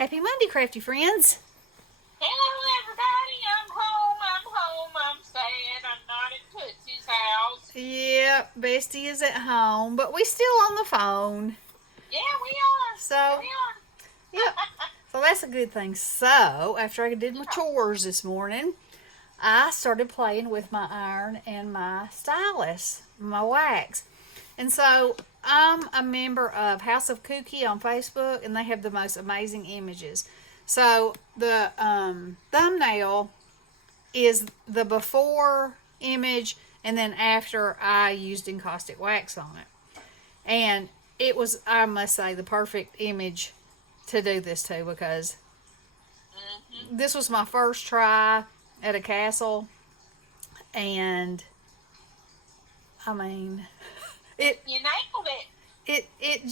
Happy Monday, Crafty Friends. Hello, everybody. I'm sad. I'm not at Tootsie's house. Yep, Bestie is at home, but we still on the phone. Yeah, we are. So, We are. yep. So that's a good thing. So, after I did my chores this morning, I started playing with my iron and my stylus, my wax. And so, I'm a member of House of Kooky on Facebook, and they have the most amazing images. So, the thumbnail is the before image, and then after I used encaustic wax on it. And it was, I must say, the perfect image to do this to, because this was my first try at a castle, and I mean, it You nailed it. it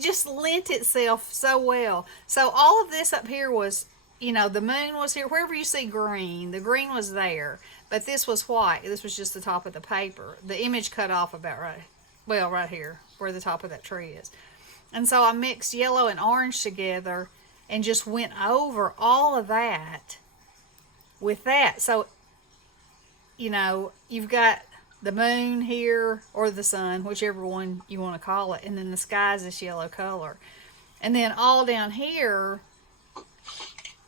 just lent itself so well. So all of this up here was, the moon was here. Wherever you see green, the green was there, but this was white. This was just the top of the paper. The image cut off about right here, where the top of that tree is. And so I mixed yellow and orange together and just went over all of that with that. So, you've got the moon here, or the sun, whichever one you want to call it, and then the sky's this yellow color. And then all down here,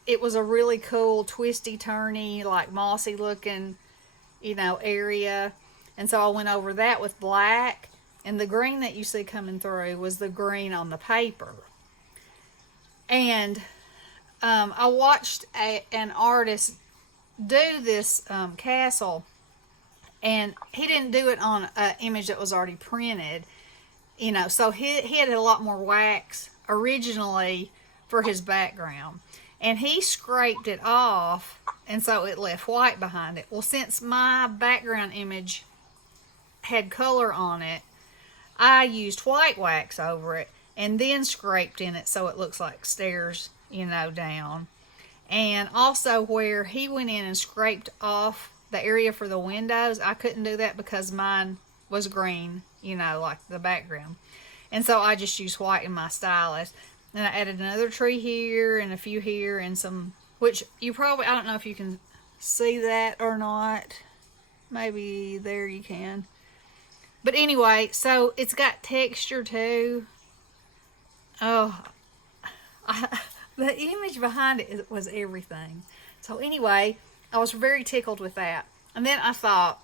it was a really cool, twisty, turny, like mossy looking, area. And so I went over that with black, and the green that you see coming through was the green on the paper. And I watched an artist do this castle, and he didn't do it on an image that was already printed, so he had a lot more wax originally for his background, and he scraped it off, and so it left white behind it. Well, since my background image had color on it, I used white wax over it and then scraped in it so it looks like stairs, down. And also, where he went in and scraped off the area for the windows, I couldn't do that because mine was green, like the background. And so I just used white in my stylus. And I added another tree here and a few here and some, which I don't know if you can see that or not. Maybe there you can. But anyway, so it's got texture too. Oh, the image behind it was everything. So anyway, I was very tickled with that. And then I thought,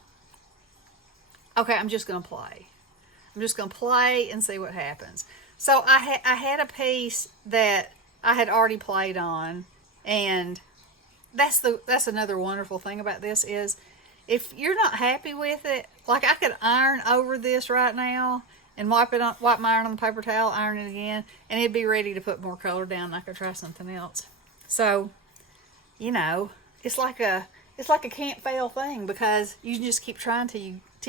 okay, I'm just going to play. I'm just going to play and see what happens. So I had a piece that I had already played on, and that's another wonderful thing about this is, if you're not happy with it, like I could iron over this right now and wipe my iron on the paper towel, iron it again, and it'd be ready to put more color down, and I could try something else. So, it's like a can't fail thing, because you can just keep trying till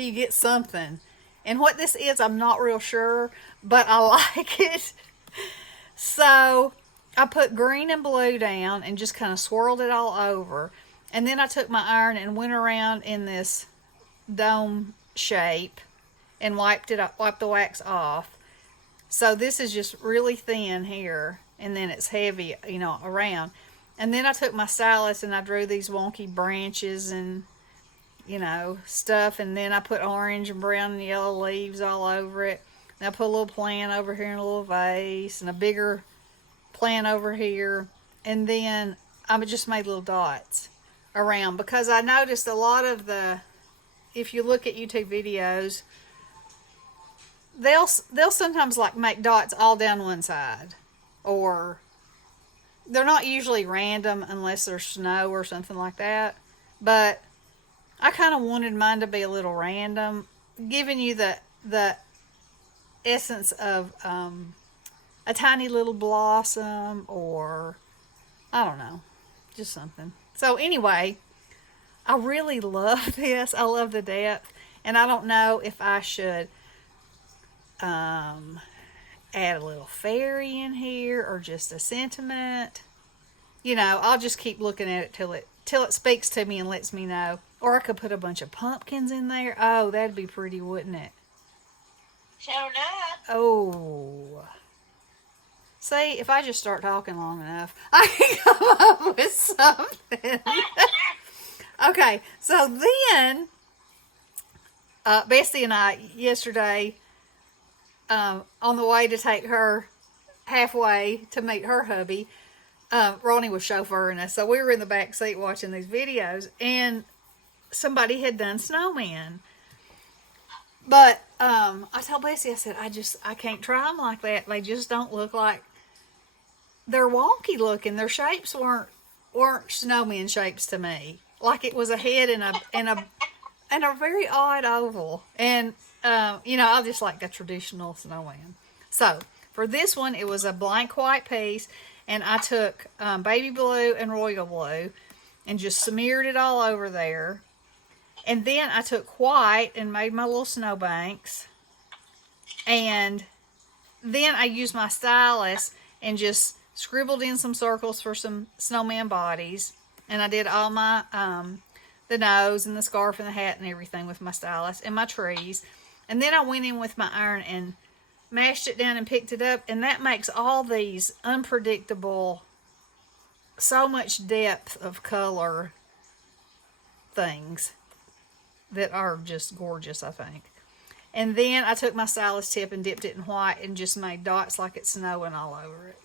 you get something. And what this is, I'm not real sure, but I like it. So I put green and blue down and just kind of swirled it all over. And then I took my iron and went around in this dome shape and wiped the wax off. So this is just really thin here, and then it's heavy, around. And then I took my stylus and I drew these wonky branches and, stuff. And then I put orange and brown and yellow leaves all over it. And I put a little plant over here in a little vase and a bigger plant over here. And then I just made little dots around, because I noticed a lot of if you look at YouTube videos, they'll sometimes like make dots all down one side, or they're not usually random unless there's snow or something like that. But I kind of wanted mine to be a little random, giving you the essence of a tiny little blossom, or I don't know, just something. So anyway, I really love this. I love the depth, and I don't know if I should add a little fairy in here or just a sentiment. I'll just keep looking at it till it speaks to me and lets me know. Or I could put a bunch of pumpkins in there. Oh, that'd be pretty, wouldn't it? Sure enough. Oh. See, if I just start talking long enough, I can come up with something. Okay, so then Bessie and I yesterday, on the way to take her halfway to meet her hubby, Ronnie was chauffeuring us, so we were in the back seat watching these videos, and somebody had done snowmen. But I told Bessie, I said, I can't try them like that. They just don't look like, they're wonky looking. Their shapes weren't snowman shapes to me. Like it was a head and a very odd oval. And I just like a traditional snowman. So for this one, it was a blank white piece, and I took baby blue and royal blue and just smeared it all over there. And then I took white and made my little snowbanks. And then I used my stylus and just scribbled in some circles for some snowman bodies. And I did all my, the nose and the scarf and the hat and everything with my stylus and my trees. And then I went in with my iron and mashed it down and picked it up. And that makes all these unpredictable, so much depth of color things that are just gorgeous, I think. And then I took my stylus tip and dipped it in white and just made dots like it's snowing all over it.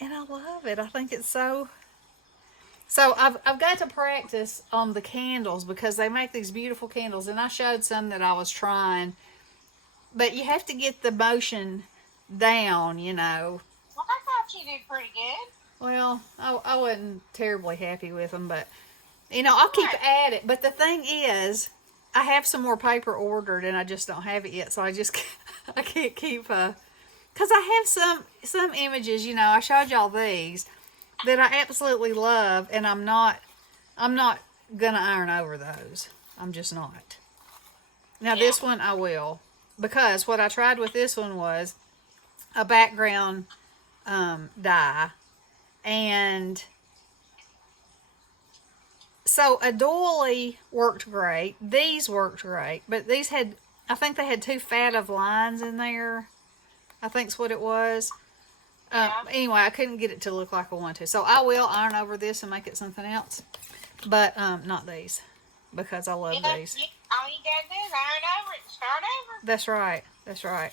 And I love it. I think it's so I've got to practice on the candles because they make these beautiful candles, and I showed some that I was trying, but you have to get the motion down, Well, I thought you did pretty good. Well, I wasn't terribly happy with them, but I'll keep at it. But the thing is, I have some more paper ordered, and I just don't have it yet, so I can't keep because I have some images, I showed y'all these that I absolutely love, and I'm not gonna iron over those. I'm just not. Now this one I will, because what I tried with this one was a background dye, and so a doily worked great. These worked great, but these I think they had too fat of lines in there. I think's what it was. Anyway, I couldn't get it to look like I wanted to. So I will iron over this and make it something else. But not these. Because I love these. All you gotta do is iron over it and start over. That's right. That's right.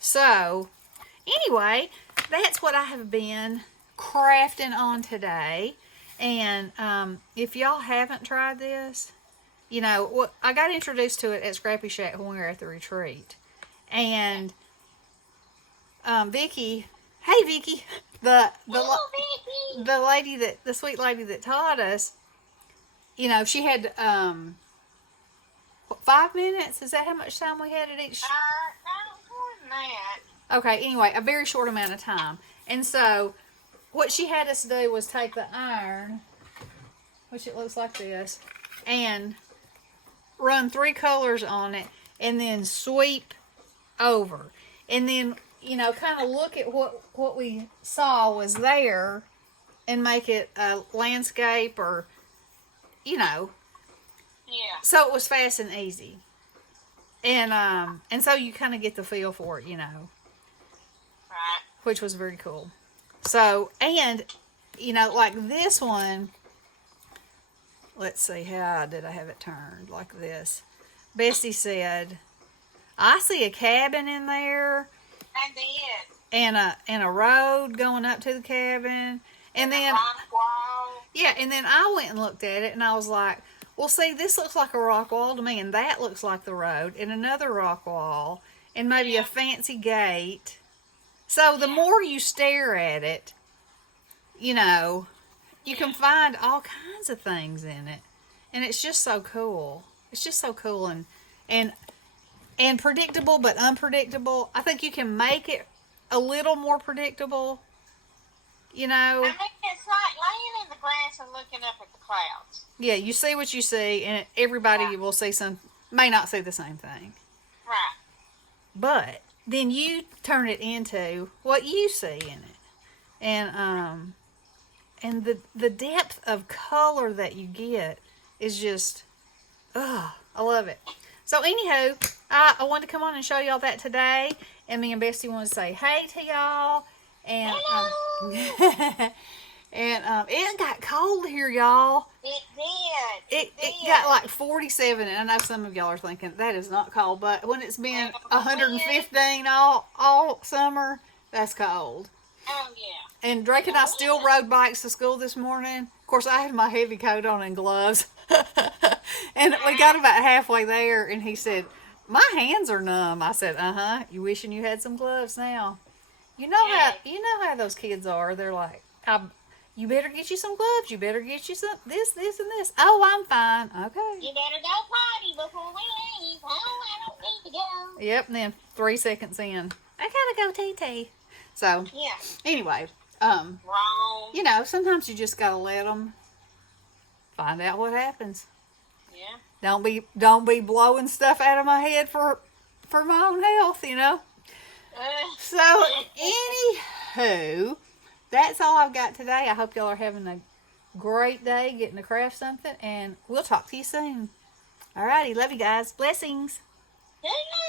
So, anyway, that's what I have been crafting on today. And if y'all haven't tried this, I got introduced to it at Scrappy Shack when we were at the retreat. And Vicky, hey Vicky, the sweet lady that taught us, she had 5 minutes. Is that how much time we had at each? No, more than that. Okay, anyway, a very short amount of time. And so what she had us do was take the iron, which it looks like this, and run 3 colors on it, and then sweep over. And then, kind of look at what we saw was there and make it a landscape or, Yeah. So it was fast and easy. And so you kind of get the feel for it, Right. Which was very cool. So, and, like this one, let's see, how did I have it turned? Like this. Bessie said, I see a cabin in there. I did. And a road going up to the cabin. And then, rock wall. yeah, and then I went and looked at it, and I was like, well, see, this looks like a rock wall to me, and that looks like the road, and another rock wall, and maybe a fancy gate. So the more you stare at it, you can find all kinds of things in it. And it's just so cool. It's just so cool and predictable, but unpredictable. I think you can make it a little more predictable, I mean, it's like laying in the grass and looking up at the clouds. Yeah, you see what you see, and everybody will see may not see the same thing. Right. But then you turn it into what you see in it. And the depth of color that you get is just, I love it. So anywho, I wanted to come on and show y'all that today. And me and Bessie wanted to say hey to y'all. And Hello. and it got cold here, y'all. It did. It got like 47, and I know some of y'all are thinking that is not cold, but when it's been 115 all summer, that's cold. Oh yeah. And Drake and I still rode bikes to school this morning. Of course, I had my heavy coat on and gloves. And we got about halfway there, and he said, "My hands are numb." I said, You wishing you had some gloves now. You know how those kids are. They're like, you better get you some gloves. You better get you some this, and this. Oh, I'm fine. Okay. You better go potty before we leave. Oh, I don't need to go. Yep. And then 3 seconds in, I gotta go TT. So Yeah. anyway, Wrong. Sometimes you just gotta let them find out what happens. Yeah. Don't be blowing stuff out of my head for my own health. So anywho, that's all I've got today. I hope y'all are having a great day getting to craft something, and we'll talk to you soon. Alrighty, love you guys. Blessings. Good night.